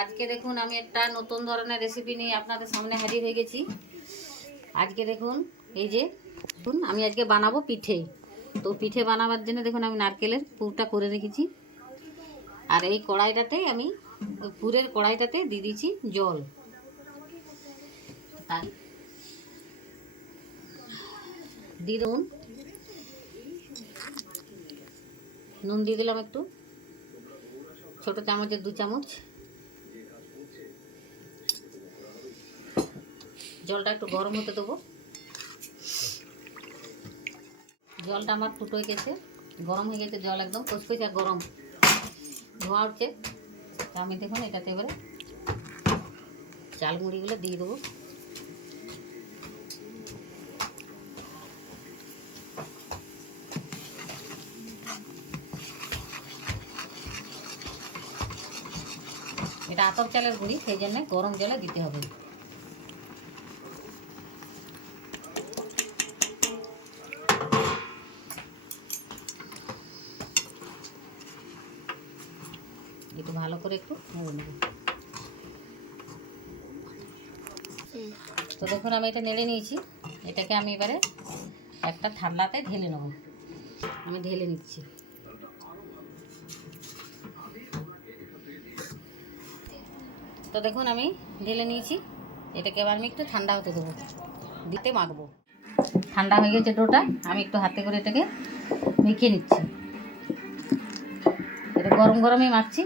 আজকে দেখুন, আমি একটা নতুন ধরনের রেসিপি নিয়ে আপনাদের সামনে হাজির হয়ে গেছি। আজকে দেখুন, এই যে, দেখুন, আমি আজকে বানাবো পিঠে। তো পিঠে বানাবার জন্য দেখুন, আমি নারকেলের পুরটা করে রেখেছি। আর এই কড়াইটাতে আমি পুরের কড়াইটাতে দিয়ে দিচ্ছি জল। তাই দিয়ে দেবুন নুন দিয়ে দিলাম একটু। ছোট চামচের দু চামচ। জলটা একটু গরম হতে দেবো। জলটা আমার ফুটো হয়ে গেছে। গরম হয়ে গেছে জল একদম কচকচা গরম। ধোঁয়া উঠছে। তা আমি দেখুন এটাতে এবারে চাল মুড়িগুলো দিয়ে দেবো। এটা আতপ চালের গুঁড়ি, সেই জন্য গরম জলে দিতে হবে। একটু ভালো করে একটু নেড়ে নেব। তো দেখুন, আমি এটা নেড়ে নিয়েছি। এটাকে আমি এবারে একটা ঠান্ডাতে ঢেলে নেব। আমি ঢেলে নিচ্ছি। তো দেখুন, আমি ঢেলে নিয়েছি। এটাকে এবার আমি একটু ঠান্ডা হতে দেবো। দিতে মাখবো। ঠান্ডা হয়ে গেছে ডোটা। আমি একটু হাতে করে এটাকে মেখে নিচ্ছি। এটা গরম গরমই মাখছি।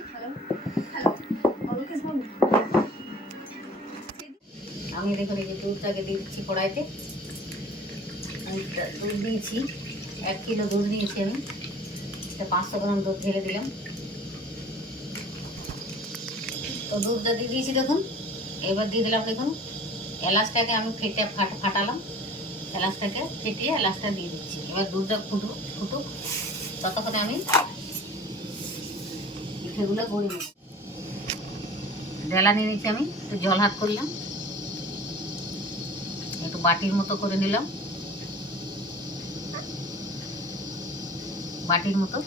আমি দেখুন এই যে দুধটাকে দিয়ে দিচ্ছি কড়াইতে। আমি দুধ দিয়েছি, এক কিলো দুধ নিয়েছি আমি। পাঁচশো গ্রাম দুধ ঢেলে দিলাম। তো দুধটা দিয়ে দিয়েছি দেখুন। এবার দিয়ে দিলাম দেখুন, এলাচটাকে আমি ফেটে ফাট, ফাটালাম। এলাচটাকে ফেটিয়ে এলাচটা দিয়ে দিচ্ছি। এবার দুধটা ফুটুক ফুটুক। ততক্ষণে আমি পিঠেগুলো গড়ি নেব। ডেলা নিয়ে নিচ্ছি আমি, একটু জল হাত করলাম। একটু বাটির মতো করে নিলাম। বাটির মতো।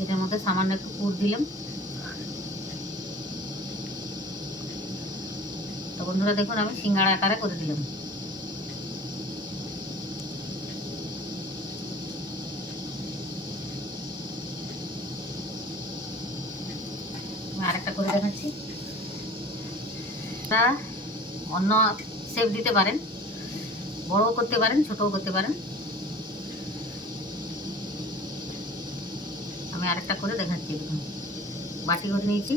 এটার মধ্যে সামান্য একটু পুর দিলাম। তো বন্ধুরা দেখুন, আমি সিঙ্গাড়া আকারে করে দিলাম। আরেকটা করে দেখাচ্ছি। অন্য শেপ দিতে পারেন। বড়ও করতে পারেন, ছোটও করতে পারেন। আমি আরেকটা করে দেখাচ্ছি বাটি করে নিয়েছি।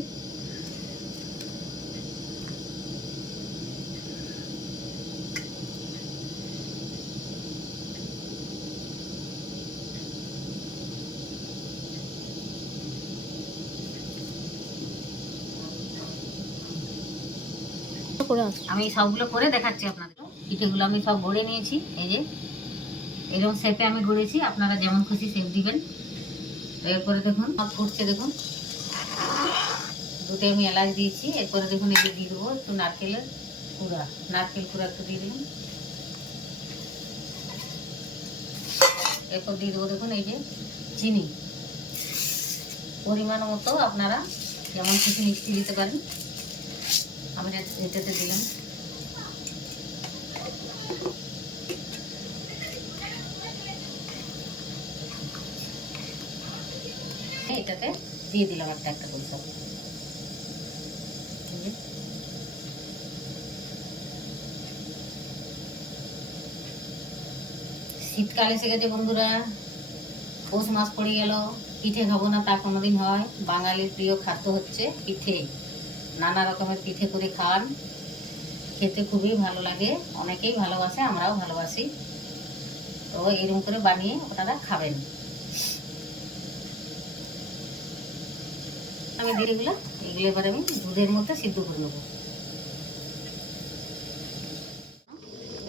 আমি সবগুলো করে দেখাচ্ছি আপনাদের পিঠেগুলো আমি সব গড়ে নিয়েছি, এই যে। এরকম শেপে আমি গড়েছি আপনারা যেমন খুশি শেপ দিবেন। এরপরে দেখুন, সব ফুটছে দেখুন। দুটো আমি এলাচ দিয়েছি, এরপরে দেখুন এই যে দিয়ে দেবো একটু নারকেলের কুড়া। নারকেল কুড়া একটু দিয়ে দিলাম এরপর দিয়ে দেবো দেখুন এই যে চিনি। পরিমাণ মতো আপনারা যেমন খুশি মিষ্টি দিতে পারেন। এটাতে দিলাম। এটাতে দিয়ে দিলাম একটা একটা করে সব। শীতকাল এসে গেছে বন্ধুরা, পৌষ মাস পড়ে গেল, পিঠে খাব না তা কোনোদিন হয়। বাঙালির প্রিয় খাদ্য হচ্ছে পিঠে। নানা রকমের পিঠে করে খান। খেতে খুবই ভালো লাগে। অনেকেই ভালোবাসে আমরাও ভালোবাসি। তো এরকম করে বানিয়ে ওনারা খাবেন। আমি দিয়ে এগুলো এগুলো এবার আমি দুধের মধ্যে সিদ্ধ করে নেব।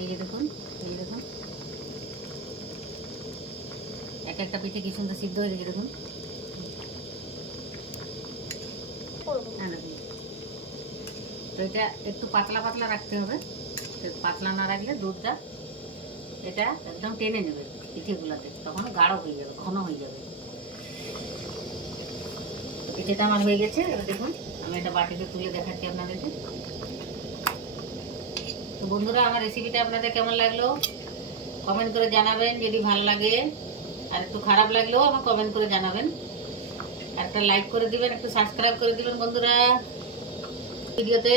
এই যে দেখুন এই দেখুন। এক একটা পিঠে কি সুন্দর সিদ্ধ হয়ে গেছে দেখুন। দেখুন। তো এটা একটু পাতলা পাতলা রাখতে হবে। পাতলা না রাখলে দুধটা এটা একদম টেনে নেবে পিঠেগুলোতে। তখন গাঢ় হয়ে যাবে, ঘন হয়ে যাবে। পিঠেটা আমার হয়ে গেছে, এবার দেখুন, আমি এটা বাটিতে তুলে দেখাচ্ছি আপনাদেরকে। তো বন্ধুরা, আমার রেসিপিটা আপনাদের কেমন লাগল? কমেন্ট করে জানাবেন, যদি ভালো লাগে। আর একটু খারাপ লাগলেও আমার কমেন্ট করে জানাবেন। একটা লাইক করে দিবেন, একটু সাবস্ক্রাইব করে দিবেন বন্ধুরা। ভিডিওতে